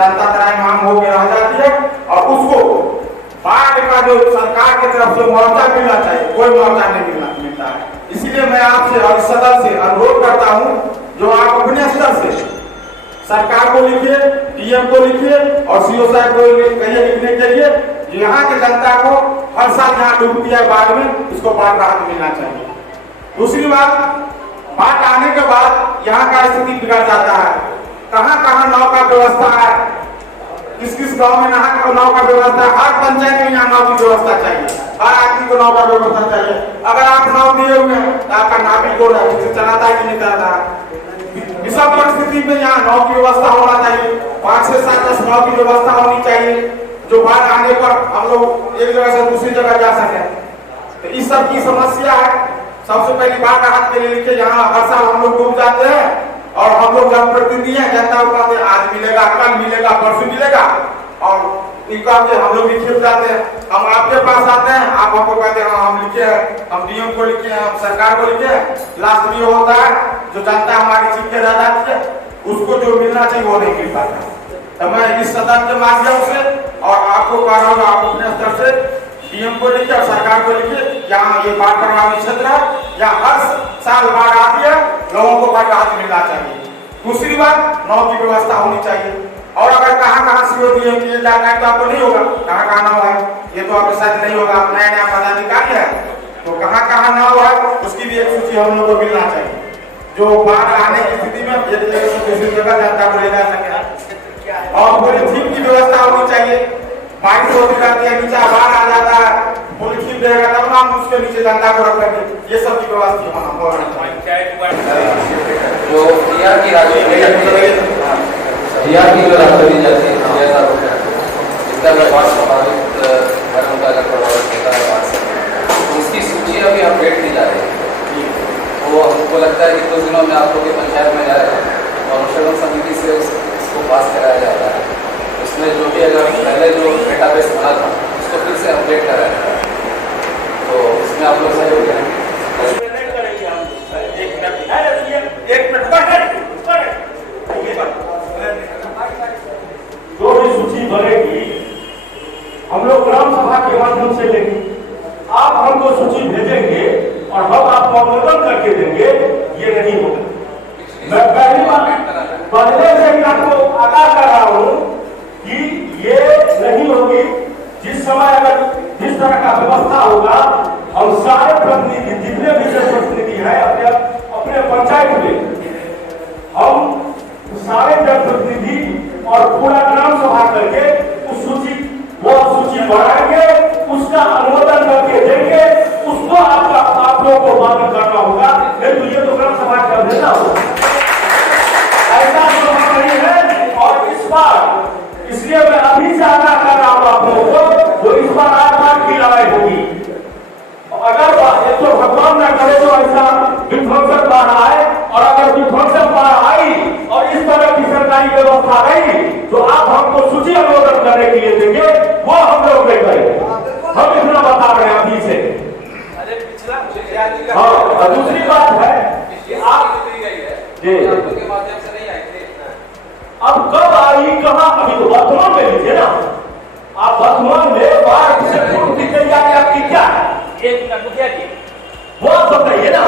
जनता त्राहिमाम होकर रह जाती है और उसको बाढ़ का जो सरकार की तरफ से मुआवजा मिलना चाहिए, कोई मुआवजा नहीं मिलता है। इसलिए मैं आपसे और सदन से अनुरोध करता हूं, जो आप अपने स्तर से सरकार को लिखिए, डीएम को लिखिए और सीओ साहब को कहिए लिखने के लिए, यहाँ की जनता को हर साल यहाँ डूबती है बाढ़ में, उसको बाढ़ राहत मिलना चाहिए। दूसरी बात, बाढ़ आने के बाद यहाँ का स्थिति बिगड़ जाता है। कहाँ कहाँ नाव का व्यवस्था है, किस किस गांव में नाव का व्यवस्था है, हर पंचायत में यहाँ नाव की व्यवस्था चाहिए, हर आदमी को नाव का व्यवस्था चाहिए। अगर आप नाव दिए हुए हैं तो आपका नाविक को चलाता है कि नहीं चलाता है। विषम परिस्थिति में यहाँ नाव की व्यवस्था होना चाहिए, 5 से 7 10 नाव की व्यवस्था होनी चाहिए, जो बाढ़ आने पर हम लोग एक जगह से दूसरी जगह जा सके। तो इस सब की समस्या है। सबसे पहली बात राहत के लिए लिखे, यहाँ हर साल हम लोग डूब जाते हैं और हम लोग जब प्रतिनिधि हैं जनता को कहते हैं आज मिलेगा, कल मिलेगा, परसों मिलेगा, और हम लोग लिखे जाते हैं। हम आपके पास आते हैं, आप हमको कहते हैं हम लिखे हैं, हम डीएम को लिखे हैं, हम सरकार को लिखे हैं। लास्ट में ये होता है जो जनता हमारी चीख के रह जाती है, उसको जो मिलना चाहिए वो नहीं मिल पाता। तो मैं इस सदन के माध्यम से और आपको कह रहा हूँ, आप अपने स्तर से डीएम को लिखे और सरकार को लिखे, यहाँ ये बाढ़ प्रभावित क्षेत्र है, यहाँ हर साल बाढ़ आती है, लोगों को बाढ़ राहत मिलना चाहिए। दूसरी बात, नाव की व्यवस्था होनी चाहिए। और अगर कहाँ सीओ डीएम किए जाता है तो आपको नहीं होगा, कहाँ नाव है ये तो आपके साथ नहीं होगा, आप नया पदाधिकारी है, तो कहाँ नाव है उसकी भी एक सूची हम लोग को मिलना चाहिए, जो बाढ़ आने की स्थिति में एक जगह से दूसरी जगह जनता को ले जा सके। और पॉलीथीन की व्यवस्था होनी चाहिए। बारिश होती रहती है, नीचे बाढ़ आ जाता है, पॉलीथीन रहेगा तब हम उसके नीचे जनता को रखेंगे, ये सब की व्यवस्था होना चाहिए। जो की जो राशि दी जाती है, जितना बाढ़ प्रभावित घरों का अगर प्रभावित होता है बाढ़ से, उसकी सूची अभी अपडेट की जा रही है। वो हमको लगता है कि कुछ दिनों में आप लोग के पंचायत में जाएगा और अनुशोधन समिति से उसको पास कराया जाता है। उसमें जो भी अगर पहले जो डेटाबेस बना था उसको फिर से अपडेट कराया जाता है, तो उसमें आप लोग सहयोग करेंगे। जो भी सूची बनेगी हम लोग ग्राम सभा के माध्यम से लेंगे, आप हमको सूची भेजेंगे और हम आपको अवलोकन करके देंगे, ये नहीं होगा। मैं पहली बार पहले से ही आपको आगाह कर रहा हूँ कि ये नहीं होगी। जिस समय अगर जिस तरह का व्यवस्था होगा, हम सारे प्रतिनिधि जितने भी जनप्रतिनिधि हैं अपने पंचायत में हम सारे जनप्रतिनिधि और पूरा ग्राम सभा करके उस सूची बनाएंगे, उसका अनुमोदन करके देंगे, उसको आप लोगों को मान्य करना होगा, नहीं तो ये तो ग्राम सभा का देना होगा। ऐसा नहीं है। और इस बार इसलिए मैं अभी से आगाह कर रहा हूँ आप लोगों को, जो इस बार 8 बार की लड़ाई होगी। अगर ये तो भगवान न करे तो ऐसा विध्वंसक बाढ़ आए, और अगर विध्वंसक बाढ़ आई और इस तरह की सरकारी व्यवस्था रही तो आप हमको सूची अनुमोदन करने के लिए देंगे, वो हम लोग नहीं करेंगे। हम इतना बता रहे हैं अभी से। हाँ, और दूसरी बात है कि आप के माध्यम से नहीं आए थे, अब कब आई कहाँ, अभी तो वर्तमान में लीजिए ना आप। वर्तमान में बाढ़ से पूर्व की तैयारी आपकी क्या है, एक मिनट मुखिया जी वो बताइए ना।